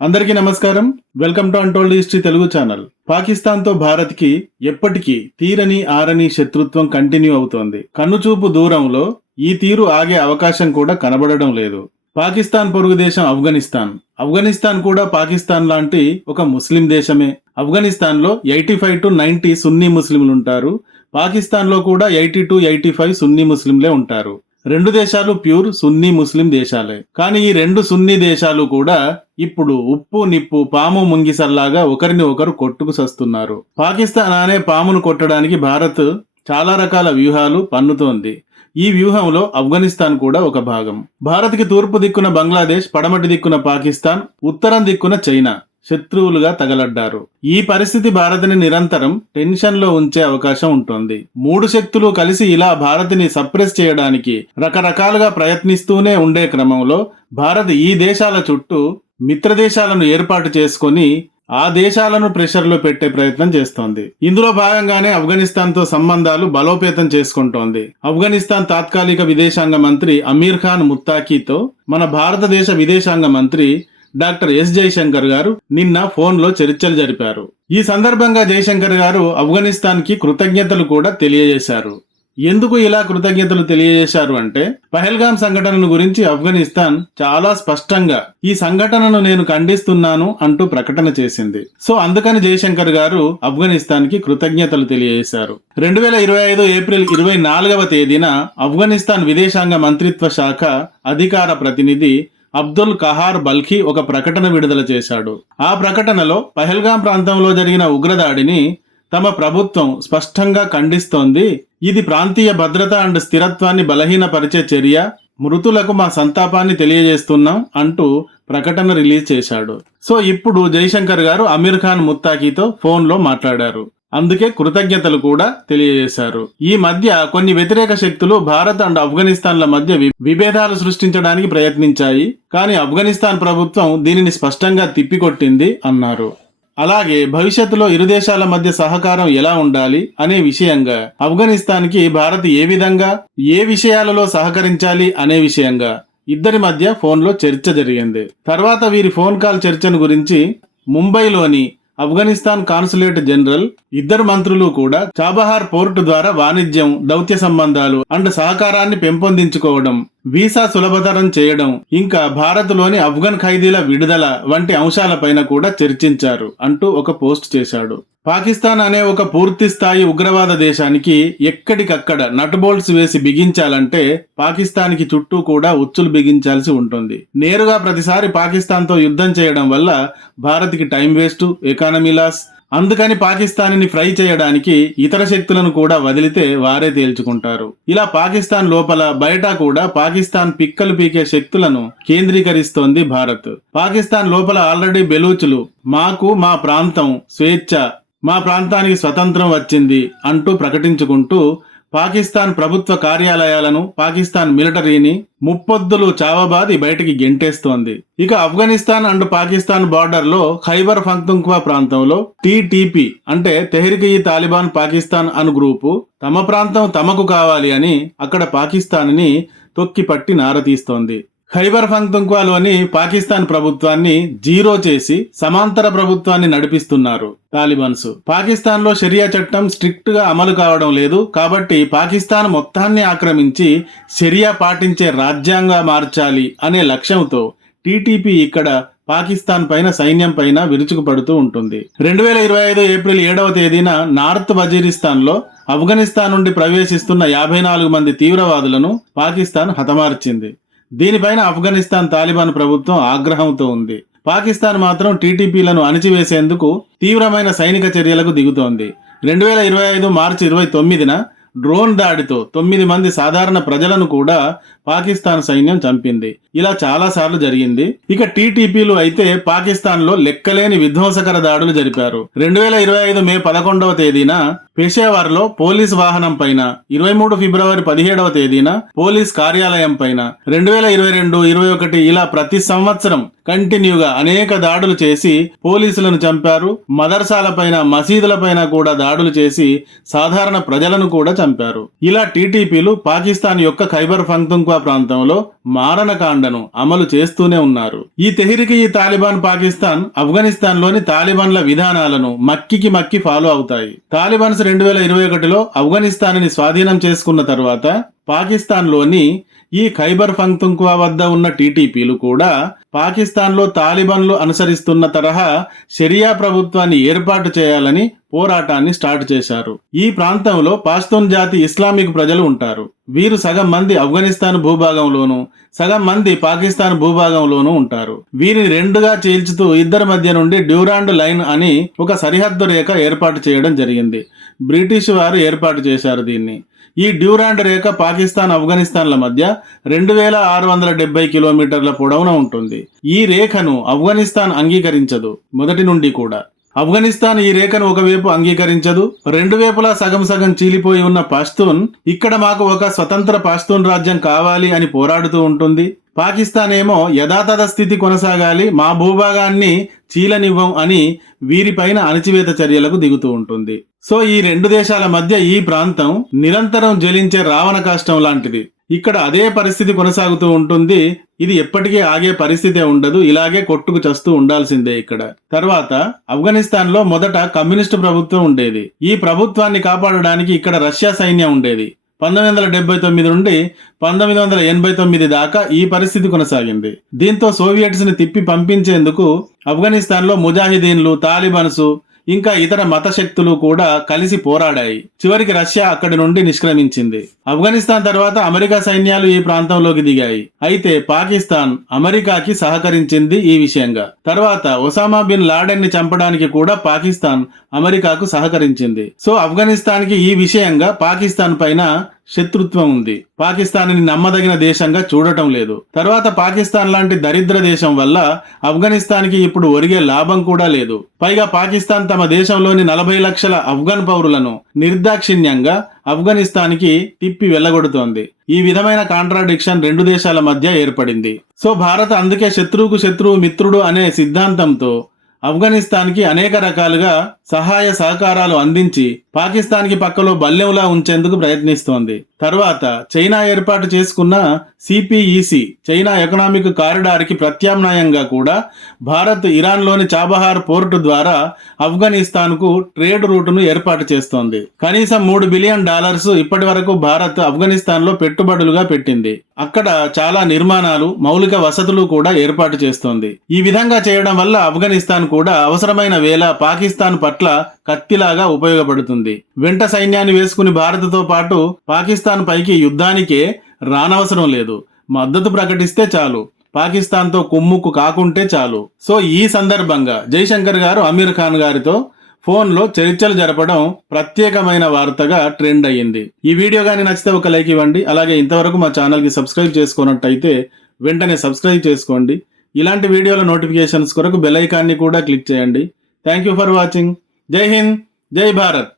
అందరికీ నమస్కారం. Welcome to untold history Telugu channel. పాకిస్తాన్తో భారత్కి ఎప్పటికీ తీరని ఆరని శత్రుత్వం కంటిన్యూ అవుతోంది. కన్నుచూపు దూరంలో ఈ తీరు ఆగే అవకాశం కూడా కనబడడం లేదు. పాకిస్తాన్ పొరుగు దేశం ఆఫ్ఘనిస్తాన్. ఆఫ్ఘనిస్తాన్ కూడా పాకిస్తాన్ లాంటి ఒక ముస్లిం దేశమే. ఆఫ్ఘనిస్తాన్లో ఎయిటీ ఫైవ్ టు నైన్టీ సున్నీ ముస్లింలు ఉంటారు. పాకిస్తాన్లో కూడా ఎయిటీ టు ఎయిటీ ఫైవ్ సున్నీ ముస్లింలే ఉంటారు. రెండు దేశాలు ప్యూర్ సున్నీ ముస్లిం దేశాలే. కానీ ఈ రెండు సున్నీ దేశాలు కూడా ఇప్పుడు ఉప్పు నిప్పు పాము ముంగిసల్లాగా ఒకరిని ఒకరు కొట్టుకు సస్తున్నారు. పాకిస్తాన్ అనే పామును కొట్టడానికి భారత్ చాలా రకాల వ్యూహాలు పన్నుతోంది. ఈ వ్యూహంలో ఆఫ్ఘనిస్తాన్ కూడా ఒక భాగం. భారత్కి తూర్పు దిక్కున బంగ్లాదేశ్ పడమటి దిక్కున పాకిస్తాన్ ఉత్తరం దిక్కున చైనా శత్రువులుగా తగలడ్డారు. ఈ పరిస్థితి భారత్ని నిరంతరం టెన్షన్లో ఉంచే అవకాశం ఉంటుంది. మూడు శక్తులు కలిసి ఇలా భారత్ని సప్రెస్ చేయడానికి రకరకాలుగా ప్రయత్నిస్తూనే ఉండే క్రమంలో భారత్ ఈ దేశాల చుట్టూ మిత్రదేశాలను ఏర్పాటు చేసుకొని ఆ దేశాలను ప్రెషర్లో పెట్టే ప్రయత్నం చేస్తోంది. ఇందులో భాగంగానే ఆఫ్ఘనిస్తాన్తో సంబంధాలు బలోపేతం చేసుకుంటోంది. ఆఫ్ఘనిస్తాన్ తాత్కాలిక విదేశాంగ మంత్రి అమీర్ ఖాన్ ముత్తాకీతో మన భారతదేశ విదేశాంగ మంత్రి డాక్టర్ ఎస్ జయశంకర్ గారు నిన్న ఫోన్లో చర్చలు జరిపారు. ఈ సందర్భంగా జయశంకర్ గారు ఆఫ్ఘనిస్తాన్కి కృతజ్ఞతలు కూడా తెలియజేశారు. ఎందుకు ఇలా కృతజ్ఞతలు తెలియజేశారు అంటే పహల్గాం సంఘటనను గురించి ఆఫ్ఘనిస్తాన్ చాలా స్పష్టంగా ఈ సంఘటనను నేను ఖండిస్తున్నాను అంటూ ప్రకటన చేసింది. సో అందుకని జయశంకర్ గారు ఆఫ్ఘనిస్తాన్కి కృతజ్ఞతలు తెలియజేశారు. రెండు వేల ఇరవై ఐదు ఏప్రిల్ ఇరవై నాలుగవ తేదీన ఆఫ్ఘనిస్తాన్ విదేశాంగ మంత్రిత్వ శాఖ అధికార ప్రతినిధి అబ్దుల్ కహార్ బల్ఖీ ఒక ప్రకటన విడుదల చేశాడు. ఆ ప్రకటనలో పహల్గాం ప్రాంతంలో జరిగిన ఉగ్రదాడిని తమ ప్రభుత్వం స్పష్టంగా ఖండిస్తోంది. ఇది ప్రాంతీయ భద్రత అండ్ స్థిరత్వాన్ని బలహీనపరిచే చర్య. మృతులకు మా సంతాపాన్ని తెలియజేస్తున్నాం అంటూ ప్రకటన రిలీజ్ చేశాడు. సో ఇప్పుడు జైశంకర్ గారు అమీర్ ఖాన్ ముత్తాకీతో ఫోన్లో మాట్లాడారు. అందుకే కృతజ్ఞతలు కూడా తెలియజేశారు. ఈ మధ్య కొన్ని వ్యతిరేక శక్తులు భారత్ అండ్ ఆఫ్ఘనిస్తాన్ల మధ్య విభేదాలు సృష్టించడానికి ప్రయత్నించాయి. కానీ ఆఫ్ఘనిస్తాన్ ప్రభుత్వం దీనిని స్పష్టంగా తిప్పికొట్టింది అన్నారు. అలాగే భవిష్యత్తులో ఇరు దేశాల మధ్య సహకారం ఎలా ఉండాలి అనే విషయంగా ఆఫ్ఘనిస్తాన్కి భారత్ ఏ విధంగా ఏ విషయాలలో సహకరించాలి అనే విషయంగా ఇద్దరి మధ్య ఫోన్లో చర్చ జరిగింది. తర్వాత వీరి ఫోన్ కాల్ చర్చను గురించి ముంబైలోని ఆఫ్ఘనిస్తాన్ కాన్సులేట్ జనరల్ ఇద్దరు మంత్రులు కూడా చాబహార్ పోర్టు ద్వారా వాణిజ్యం దౌత్య సంబంధాలు అండ్ సహకారాన్ని పెంపొందించుకోవడం వీసా సులభతరం చేయడం ఇంకా భారత్లోని ఆఫ్ఘన్ ఖైదీల విడుదల వంటి అంశాలపైన కూడా చర్చించారు అంటూ ఒక పోస్ట్ చేశాడు. పాకిస్తాన్ అనే ఒక పూర్తి స్థాయి ఉగ్రవాద దేశానికి ఎక్కడికక్కడ నట్ బోల్ట్స్ వేసి బిగించాలంటే పాకిస్తాన్కి చుట్టూ కూడా ఉచ్చులు బిగించాల్సి ఉంటుంది. నేరుగా ప్రతిసారి పాకిస్తాన్తో యుద్ధం చేయడం వల్ల భారత్కి టైం వేస్ట్ ఎకానమీ లాస్ అందుకని పాకిస్తాన్ని ఫ్రై చేయడానికి ఇతర శక్తులను కూడా వదిలితే వారే తేల్చుకుంటారు. ఇలా పాకిస్తాన్ లోపల బయట కూడా పాకిస్తాన్ పిక్కలు పీకే శక్తులను కేంద్రీకరిస్తోంది భారత్. పాకిస్తాన్ లోపల ఆల్రెడీ బెలూచులు మాకు మా ప్రాంతం స్వేచ్ఛ మా ప్రాంతానికి స్వతంత్రం వచ్చింది అంటూ ప్రకటించుకుంటూ పాకిస్తాన్ ప్రభుత్వ కార్యాలయాలను పాకిస్తాన్ మిలిటరీని ముప్పొద్దులు చావబాది బయటికి గెంటేస్తోంది. ఇక ఆఫ్ఘనిస్తాన్ అండ్ పాకిస్తాన్ బార్డర్లో ఖైబర్ ఫంక్తుంక్వా ప్రాంతంలో టీటీపీ అంటే తెహ్రిక్ ఈ తాలిబాన్ పాకిస్తాన్ అను గ్రూపు తమ ప్రాంతం తమకు కావాలి అని అక్కడ పాకిస్తాన్ని తొక్కిపట్టి నారతీస్తోంది. ఖైబర్ ఫంక్తుంక్వాలోని పాకిస్తాన్ ప్రభుత్వాన్ని జీరో చేసి సమాంతర ప్రభుత్వాన్ని నడిపిస్తున్నారు తాలిబన్స్. పాకిస్తాన్లో షరియా చట్టం స్ట్రిక్ట్గా అమలు కావడం లేదు కాబట్టి పాకిస్తాన్ మొత్తాన్ని ఆక్రమించి షరియా పాటించే రాజ్యాంగ మార్చాలి అనే లక్ష్యంతో టీటీపీ ఇక్కడ పాకిస్తాన్ పైన సైన్యం పైన విరుచుకుపడుతూ ఉంటుంది. రెండు వేల ఇరవై ఐదు ఏప్రిల్ ఏడవ తేదీన నార్త్ వజీరిస్తాన్లో ఆఫ్ఘనిస్తాన్ నుండి ప్రవేశిస్తున్న యాభై నాలుగు మంది తీవ్రవాదులను పాకిస్తాన్ హతమార్చింది. దీనిపైన ఆఫ్ఘనిస్తాన్ తాలిబాన్ ప్రభుత్వం ఆగ్రహంతో ఉంది. పాకిస్తాన్ మాత్రం టీటీపీలను అణిచివేసేందుకు తీవ్రమైన సైనిక చర్యలకు దిగుతోంది. రెండు వేల ఇరవై ఐదు మార్చి ఇరవై తొమ్మిదిన డ్రోన్ దాడితో తొమ్మిది మంది సాధారణ ప్రజలను కూడా పాకిస్తాన్ సైన్యం చంపింది. ఇలా చాలా సార్లు జరిగింది. ఇక టీటీపీలు అయితే పాకిస్తాన్లో లెక్కలేని విధ్వంసకర దాడులు జరిపారు. రెండు వేల ఇరవై ఐదు మే పదకొండవ తేదీన పెషావర్లో పోలీస్ వాహనం పైన ఇరవై మూడు ఫిబ్రవరి పదిహేడవ తేదీన పోలీస్ కార్యాలయం పైన రెండు వేల ఇరవై రెండు ఇరవై ఒకటి ఇలా ప్రతి సంవత్సరం కంటిన్యూగా అనేక దాడులు చేసి పోలీసులను చంపారు. మదర్సాల పైన మసీదుల పైన కూడా దాడులు చేసి సాధారణ ప్రజలను కూడా చంపారు. ఇలా టీటీపీలు పాకిస్తాన్ యొక్క ఖైబర్ ఫంక్తుంక్వా ప్రాంతంలో మారణకాండను అమలు చేస్తూనే ఉన్నారు. ఈ తెహ్రికి ఈ తాలిబాన్ పాకిస్తాన్ ఆఫ్ఘనిస్తాన్లోని తాలిబాన్ల విధానాలను మక్కికి మక్కి ఫాలో అవుతాయి. తాలిబాన్స్ రెండు వేల ఇరవై ఒకటిలో ఆఫ్ఘనిస్తాన్ని స్వాధీనం చేసుకున్న తర్వాత పాకిస్తాన్లోని ఈ ఖైబర్ ఫంక్తుంక్వా వద్ద ఉన్న టీటీపీలు కూడా పాకిస్తాన్లో తాలిబాన్లు అనుసరిస్తున్న తరహా షరియా ప్రభుత్వాన్ని ఏర్పాటు చేయాలని పోరాటాన్ని స్టార్ట్ చేశారు. ఈ ప్రాంతంలో పాస్తూన్ జాతి ఇస్లామిక్ ప్రజలు ఉంటారు. వీరు సగం మంది ఆఫ్ఘనిస్తాన్ భూభాగంలోను సగం మంది పాకిస్తాన్ భూభాగంలోనూ ఉంటారు. వీరిని రెండుగా చీల్చుతూ ఇద్దరి మధ్య నుండి డ్యూరాండ్ లైన్ అని ఒక సరిహద్దు రేఖ ఏర్పాటు చేయడం జరిగింది. బ్రిటిష్ వారు ఏర్పాటు చేశారు దీన్ని. ఈ డ్యూరాండ్ రేఖ పాకిస్తాన్ ఆఫ్ఘనిస్తాన్ల మధ్య రెండు వేల ఆరు వందల డెబ్బై కిలోమీటర్ల పొడవున ఉంటుంది. ఈ రేఖను ఆఫ్ఘనిస్తాన్ అంగీకరించదు మొదటి నుండి కూడా. ఆఫ్ఘనిస్తాన్ ఈ రేఖను ఒకవైపు అంగీకరించదు రెండు వైపులా సగం సగం చీలిపోయి ఉన్న పాస్తూన్ ఇక్కడ మాకు ఒక స్వతంత్ర పాస్తూన్ రాజ్యం కావాలి అని పోరాడుతూ ఉంటుంది. పాకిస్తాన్ ఏమో యథాతథ స్థితి కొనసాగాలి మా భూభాగాన్ని చీలనివ్వం అని వీరిపైన అణచివేత చర్యలకు దిగుతూ ఉంటుంది. సో ఈ రెండు దేశాల మధ్య ఈ ప్రాంతం నిరంతరం జ్వలించే రావణ కాష్టం లాంటిది. ఇక్కడ అదే పరిస్థితి కొనసాగుతూ ఉంటుంది. ఇది ఎప్పటికీ ఆగే పరిస్థితే ఉండదు. ఇలాగే కొట్టుకు చస్తూ ఉండాల్సిందే ఇక్కడ. తర్వాత ఆఫ్ఘనిస్తాన్లో మొదట కమ్యూనిస్టు ప్రభుత్వం ఉండేది. ఈ ప్రభుత్వాన్ని కాపాడడానికి ఇక్కడ రష్యా సైన్యం ఉండేది. పంతొమ్మిది వందల డెబ్బై తొమ్మిది నుండి పంతొమ్మిది వందల ఎనభై తొమ్మిది దాకా ఈ పరిస్థితి కొనసాగింది. దీంతో సోవియట్స్ని తిప్పి పంపించేందుకు ఆఫ్ఘనిస్తాన్లో ముజాహిదీన్లు తాలిబాన్స్ ఇంకా ఇతర మత శక్తులు కూడా కలిసి పోరాడాయి. చివరికి రష్యా అక్కడి నుండి నిష్క్రమించింది. ఆఫ్ఘనిస్తాన్ తర్వాత అమెరికా సైన్యాలు ఈ ప్రాంతంలోకి దిగాయి. అయితే పాకిస్తాన్ అమెరికాకి సహకరించింది ఈ విషయంగా. తర్వాత ఒసామా బిన్ లాడెన్ని చంపడానికి కూడా పాకిస్తాన్ అమెరికాకు సహకరించింది. సో ఆఫ్ఘనిస్తాన్కి ఈ విషయంగా పాకిస్తాన్ పైన శత్రుత్వం ఉంది. పాకిస్తాన్ని నమ్మదగిన దేశంగా చూడటం లేదు. తర్వాత పాకిస్తాన్ లాంటి దరిద్ర దేశం వల్ల ఆఫ్ఘనిస్తాన్కి ఇప్పుడు ఒరిగే లాభం కూడా లేదు. పైగా పాకిస్తాన్ తమ దేశంలోని నలభై లక్షల ఆఫ్ఘన్ పౌరులను నిర్దాక్షిణ్యంగా ఆఫ్ఘనిస్తాన్కి తిప్పి వెళ్ళగొడుతోంది. ఈ విధమైన కాంట్రాడిక్షన్ రెండు దేశాల మధ్య ఏర్పడింది. సో భారత్ అందుకే శత్రువుకు శత్రువు మిత్రుడు అనే సిద్ధాంతంతో ఆఫ్ఘనిస్తాన్కి అనేక రకాలుగా సహాయ సహకారాలు అందించి పాకిస్తాన్కి పక్కలో బల్లెంలా ఉంచేందుకు ప్రయత్నిస్తోంది. తర్వాత చైనా ఏర్పాటు చేసుకున్న సిపిఈసి చైనా ఎకనామిక్ కారిడార్కి ప్రత్యామ్నాయంగా కూడా భారత్ ఇరాన్లోని చాబహార్ పోర్టు ద్వారా ఆఫ్ఘనిస్తాన్కు ట్రేడ్ రూటును ఏర్పాటు చేస్తోంది. కనీసం మూడు బిలియన్ డాలర్స్ ఇప్పటి వరకు భారత్ ఆఫ్ఘనిస్తాన్లో పెట్టుబడులుగా పెట్టింది. అక్కడ చాలా నిర్మాణాలు మౌలిక వసతులు కూడా ఏర్పాటు చేస్తోంది. ఈ విధంగా చేయడం వల్ల ఆఫ్ఘనిస్తాన్ కూడా అవసరమైన వేళ పాకిస్తాన్ పట్ల కత్తిలాగా ఉపయోగపడుతుంది. వెంట సైన్యాన్ని వేసుకుని భారత్తో పాటు పాకిస్తాన్ పైకి యుద్ధానికే రానవసరం లేదు. మద్దతు ప్రకటిస్తే చాలు. పాకిస్తాన్తో కుమ్ముక్కు కాకుంటే చాలు. సో ఈ సందర్భంగా జైశంకర్ గారు అమీర్ ఖాన్ గారితో ఫోన్లో చర్చలు జరపడం ప్రత్యేకమైన వార్తగా ట్రెండ్ అయ్యింది. ఈ వీడియో కానీ నచ్చితే ఒక లైక్ ఇవ్వండి. అలాగే ఇంతవరకు మా ఛానల్కి సబ్స్క్రైబ్ చేసుకున్నట్టయితే వెంటనే సబ్స్క్రైబ్ చేసుకోండి. ఇలాంటి వీడియోల నోటిఫికేషన్స్ కొరకు బెల్ ఐకాన్ని కూడా క్లిక్ చేయండి. Thank you for watching. जय हिंद जय भारत।